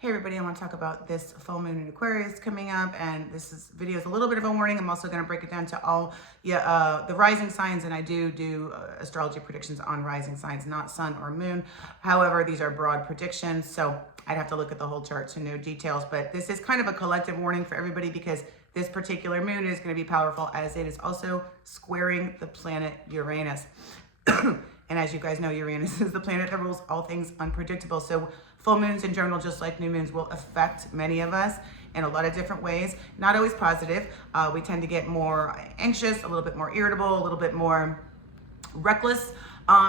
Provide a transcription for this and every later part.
Hey everybody, I want to talk about this full moon in Aquarius coming up, and video is a little bit of a warning. I'm also going to break it down to all the rising signs, and I do astrology predictions on rising signs, not sun or moon. However, these are broad predictions, so I'd have to look at the whole chart to know details, but this is kind of a collective warning for everybody because this particular moon is going to be powerful as it is also squaring the planet Uranus. And as you guys know, Uranus is the planet that rules all things unpredictable. So full moons in general, just like new moons, will affect many of us in a lot of different ways. Not always positive. We tend to get more anxious, a little bit more irritable, a little bit more reckless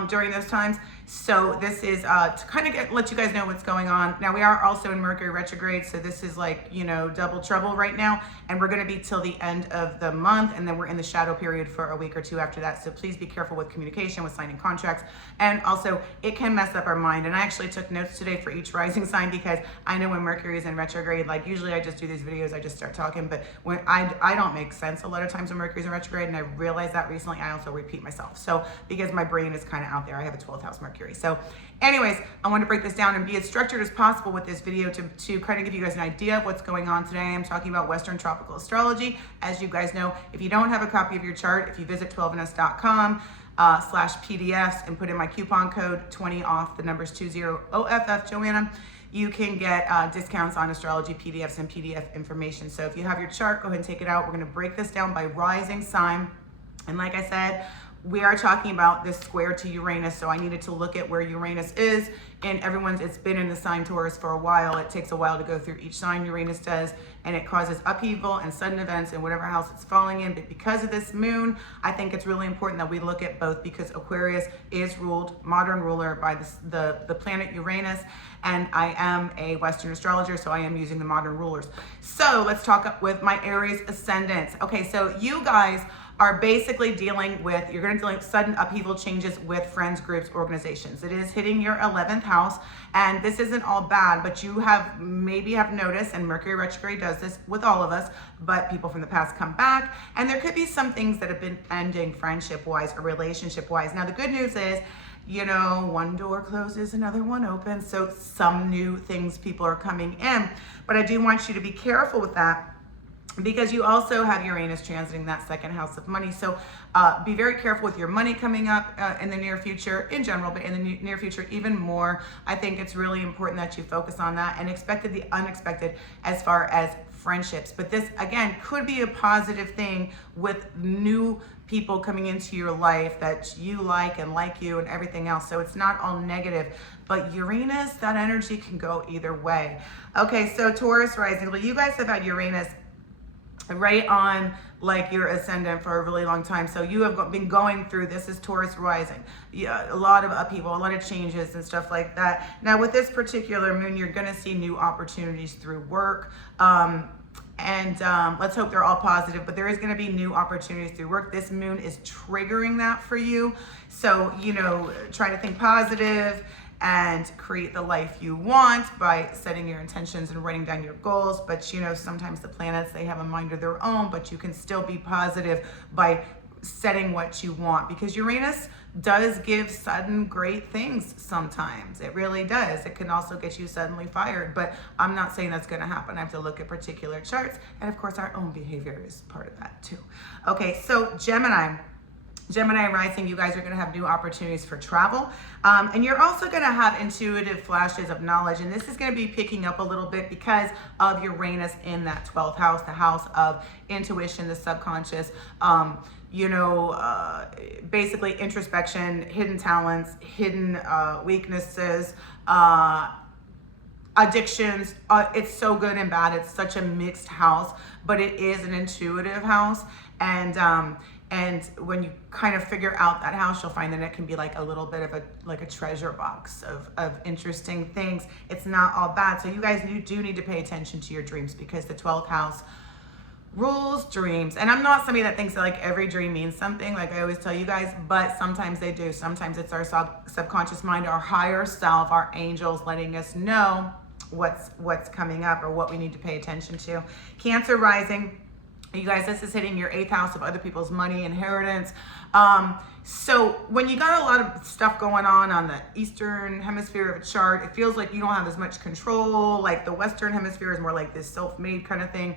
during those times. So this is to kind of let you guys know what's going on. Now we are also in Mercury retrograde, so this is like, you know, double trouble right now, and we're going to be till the end of the month, and then we're in the shadow period for a week or two after that. So please be careful with communication, with signing contracts, and also it can mess up our mind. And I actually took notes today for each rising sign because I know when Mercury is in retrograde, like usually I just do these videos, I just start talking, but when I don't make sense a lot of times when Mercury's in retrograde, and I realized that recently. I also repeat myself, so because my brain is kind of out there. I have a 12th house Mercury. So anyways, I want to break this down and be as structured as possible with this video to kind of give you guys an idea of what's going on today. I'm talking about Western tropical astrology. As you guys know, if you don't have a copy of your chart, if you visit 12ns.com /PDFs and put in my coupon code 20 off, the numbers 20OFF Joanna, you can get discounts on astrology PDFs and PDF information. So if you have your chart, go ahead and take it out. We're going to break this down by rising sign. And like I said, we are talking about this square to Uranus, so I needed to look at where Uranus is in it's been in the sign Taurus for a while. It takes a while to go through each sign, Uranus does, and it causes upheaval and sudden events in whatever house it's falling in. But because of this moon, I think it's really important that we look at both, because Aquarius is ruled, modern ruler, by the planet Uranus, and I am a Western astrologer, so I am using the modern rulers. So let's talk with my Aries ascendant. Okay, so you guys are basically dealing with, you're going to deal with sudden upheaval changes with friends, groups, organizations. It is hitting your 11th house, and this isn't all bad, but you maybe have noticed, and Mercury retrograde does this with all of us, but people from the past come back, and there could be some things that have been ending friendship-wise or relationship-wise. Now, the good news is, you know, one door closes, another one opens, so some new things, people are coming in, but I do want you to be careful with that, because you also have Uranus transiting that second house of money. So be very careful with your money coming up in the near future in general, but in the near future even more. I think it's really important that you focus on that and expect the unexpected as far as friendships. But this, again, could be a positive thing with new people coming into your life that you like and like you and everything else. So it's not all negative, but Uranus, that energy can go either way. Okay, so Taurus rising. Well, you guys have had Uranus right on like your ascendant for a really long time, so you have been going through this. Is Taurus rising, a lot of upheaval, a lot of changes and stuff like that. Now with this particular moon, you're going to see new opportunities through work, and let's hope they're all positive, but there is going to be new opportunities through work. This moon is triggering that for you, so you know, try to think positive and create the life you want by setting your intentions and writing down your goals. But you know, sometimes the planets, they have a mind of their own, but you can still be positive by setting what you want, because Uranus does give sudden great things sometimes. It really does. It can also get you suddenly fired, but I'm not saying that's going to happen. I have to look at particular charts, and of course our own behavior is part of that too. Okay, so Gemini rising, you guys are going to have new opportunities for travel, and you're also going to have intuitive flashes of knowledge, and this is going to be picking up a little bit because of Uranus in that 12th house, the house of intuition, the subconscious, you know, basically introspection, hidden talents, hidden weaknesses, addictions. It's so good and bad. It's such a mixed house, but it is an intuitive house, and when you kind of figure out that house, you'll find that it can be like a little bit of a treasure box of interesting things. It's not all bad. So you guys do need to pay attention to your dreams, because the 12th house rules dreams. And I'm not somebody that thinks that like every dream means something, like I always tell you guys, but sometimes they do. Sometimes it's our subconscious mind, our higher self, our angels letting us know what's coming up or what we need to pay attention to. Cancer rising. You guys, this is hitting your 8th house of other people's money, inheritance. So when you got a lot of stuff going on the Eastern hemisphere of a chart, it feels like you don't have as much control. Like the Western hemisphere is more like this self-made kind of thing.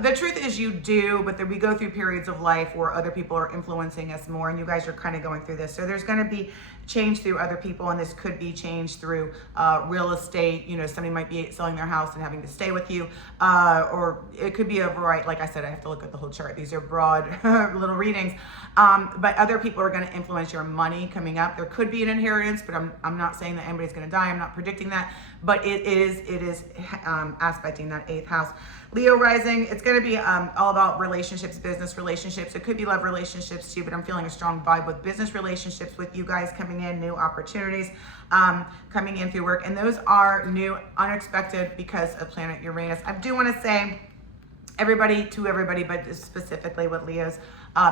The truth is you do, but then we go through periods of life where other people are influencing us more, and you guys are kind of going through this. So there's going to be change through other people, and this could be change through real estate. You know, somebody might be selling their house and having to stay with you, or it could be a variety. Like I said, I have to look at the whole chart. These are broad little readings, but other people are going to influence your money coming up. There could be an inheritance, but I'm not saying that anybody's going to die. I'm not predicting that, but it is aspecting that 8th house. Leo rising, it's going to be all about relationships, business relationships. It could be love relationships too, but I'm feeling a strong vibe with business relationships with you guys coming in, new opportunities coming in through work. And those are new, unexpected because of planet Uranus. I do want to say everybody, but specifically with Leos,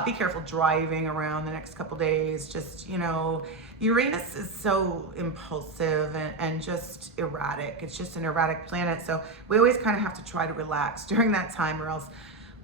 be careful driving around the next couple days. Just, you know, Uranus is so impulsive and just erratic. It's just an erratic planet. So we always kind of have to try to relax during that time, or else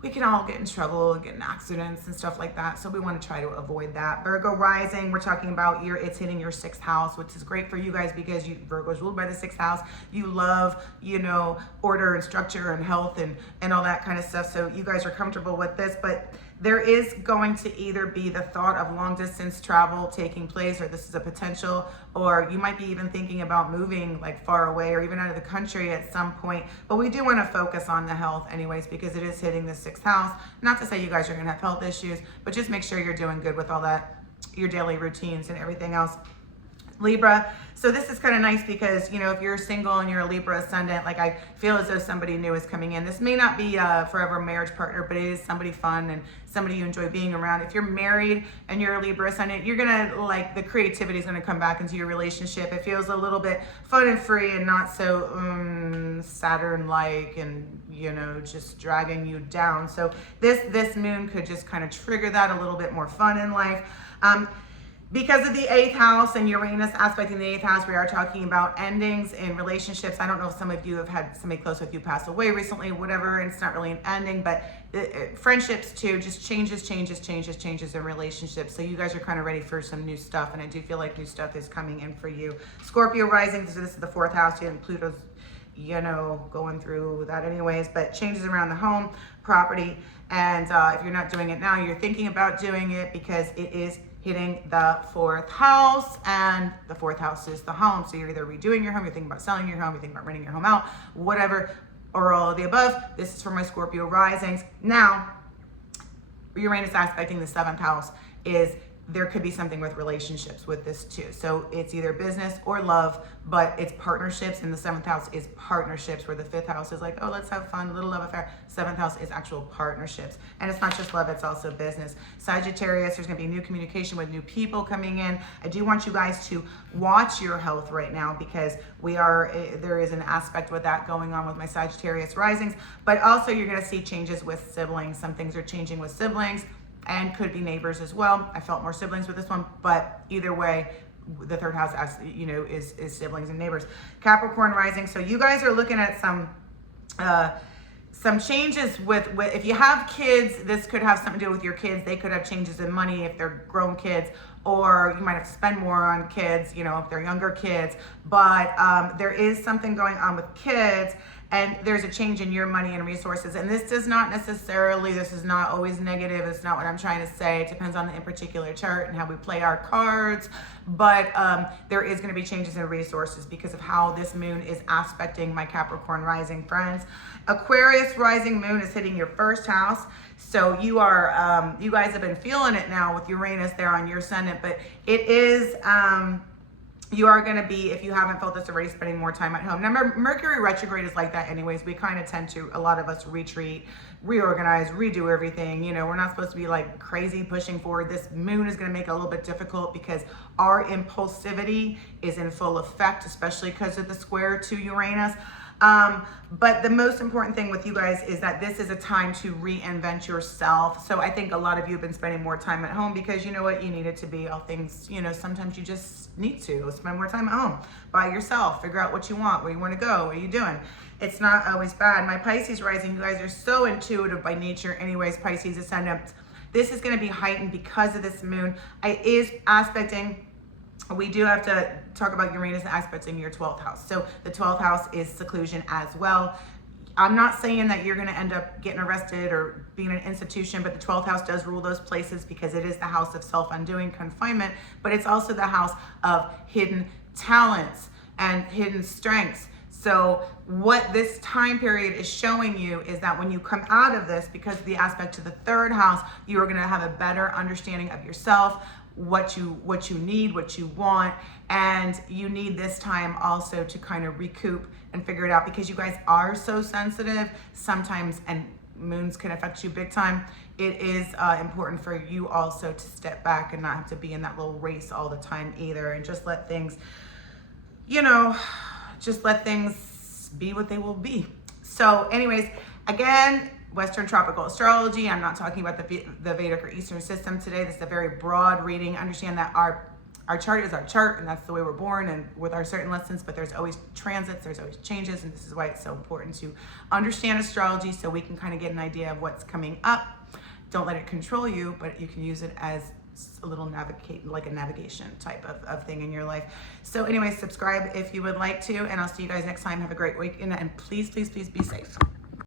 we can all get in trouble and get in accidents and stuff like that. So we want to try to avoid that. Virgo rising, we're talking about it's hitting your 6th house, which is great for you guys because Virgo is ruled by the 6th house. You love, you know, order and structure and health and all that kind of stuff. So you guys are comfortable with this, but there is going to either be the thought of long distance travel taking place, or this is a potential, or you might be even thinking about moving like far away or even out of the country at some point. But we do want to focus on the health anyways, because it is hitting the 6th house. Not to say you guys are going to have health issues, but just make sure you're doing good with all that, your daily routines and everything else. Libra. So this is kind of nice because, you know, if you're single and you're a Libra ascendant, like I feel as though somebody new is coming in. This may not be a forever marriage partner, but it is somebody fun and somebody you enjoy being around. If you're married and you're a Libra ascendant, you're going to like the creativity is going to come back into your relationship. It feels a little bit fun and free and not so Saturn-like and, you know, just dragging you down. So this moon could just kind of trigger that, a little bit more fun in life. Because of the 8th house and Uranus aspecting the 8th house, we are talking about endings in relationships. I don't know if some of you have had somebody close with you pass away recently, whatever, and it's not really an ending, but friendships too, just changes in relationships. So you guys are kind of ready for some new stuff, and I do feel like new stuff is coming in for you. Scorpio rising, so this is the 4th house, and Pluto's, you know, going through that anyways, but changes around the home, property, and if you're not doing it now, you're thinking about doing it because it is hitting the 4th house, and the 4th house is the home. So you're either redoing your home, you're thinking about selling your home, you're thinking about renting your home out, whatever, or all of the above. This is for my Scorpio risings. Now, Uranus aspecting the 7th house is there could be something with relationships with this too. So it's either business or love, but it's partnerships, and the 7th house is partnerships, where the 5th house is like, oh, let's have fun, little love affair. 7th house is actual partnerships. And it's not just love, it's also business. Sagittarius, there's gonna be new communication with new people coming in. I do want you guys to watch your health right now, because there is an aspect with that going on with my Sagittarius risings, but also you're gonna see changes with siblings. Some things are changing with siblings, and could be neighbors as well. I felt more siblings with this one, but either way, the 3rd house, you know, is siblings and neighbors. Capricorn rising. So you guys are looking at some changes with if you have kids, this could have something to do with your kids. They could have changes in money if they're grown kids, or you might have to spend more on kids, you know, if they're younger kids. But there is something going on with kids, and there's a change in your money and resources. And this is not always negative. It's not what I'm trying to say. It depends on the in particular chart and how we play our cards. But there is going to be changes in resources because of how this moon is aspecting my Capricorn rising friends. Aquarius rising moon is hitting your 1st house. So you guys have been feeling it now with Uranus there on your ascendant, but it is, you are going to be, if you haven't felt this already, spending more time at home. Now, Mercury retrograde is like that anyways. We kind of tend to, a lot of us retreat, reorganize, redo everything. You know, we're not supposed to be like crazy pushing forward. This moon is going to make it a little bit difficult because our impulsivity is in full effect, especially because of the square to Uranus. But the most important thing with you guys is that this is a time to reinvent yourself. So I think a lot of you have been spending more time at home because you know what, you need it to be all things, you know, sometimes you just need to spend more time at home by yourself, figure out what you want, where you want to go, what are you doing. It's not always bad. My Pisces rising, you guys are so intuitive by nature anyways, Pisces ascendant. This is going to be heightened because of this moon. It is aspecting. We do have to talk about Uranus aspecting your 12th house. So the 12th house is seclusion as well. I'm not saying that you're going to end up getting arrested or being in an institution, but the 12th house does rule those places because it is the house of self-undoing, confinement, but it's also the house of hidden talents and hidden strengths. So what this time period is showing you is that when you come out of this, because of the aspect to the 3rd house, you are going to have a better understanding of yourself, what you need, what you want, and you need this time also to kind of recoup and figure it out because you guys are so sensitive sometimes, and moons can affect you big time. It is important for you also to step back and not have to be in that little race all the time either, and just let things, you know, just let things be what they will be. So anyways, again, Western tropical astrology. I'm not talking about the Vedic or Eastern system today. This is a very broad reading. Understand that our chart is our chart, and that's the way we're born, and with our certain lessons, but there's always transits, there's always changes, and this is why it's so important to understand astrology so we can kind of get an idea of what's coming up. Don't let it control you, but you can use it as a little navigation type of thing in your life. So anyway, subscribe if you would like to, and I'll see you guys next time. Have a great week, and please, please, please be safe.